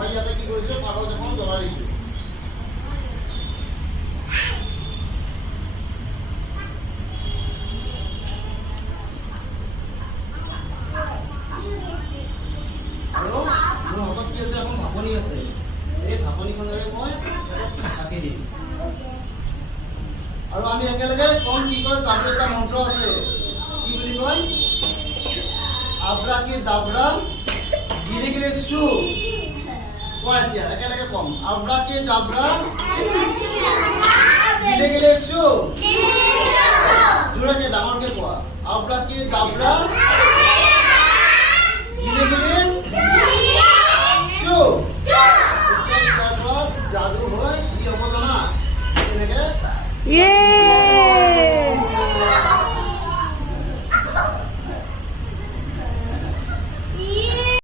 মই ইয়াতে কি কৰিছো কাগজ এখন জ্বলাই দিছো আৰু মোৰ হাতত কি আছে এখন ঢাকনি আছে এই ঢাকনিখনেৰে মই ঢাকি দিম আৰু আমি একেলগে কম কি কয় যাদু এটা মন্ত্ৰ আছে কি বুলি কয় আব্ৰা কি দাবৰা গিৰে গিৰে সু কোৱা এতিয়া একেলগে কম আব্ৰা কি দাবৰা গিৰে গিৰে সু জোৰকে ডাঙৰকে কোৱা আব্ৰা কি দাবৰা গিৰে গিৰে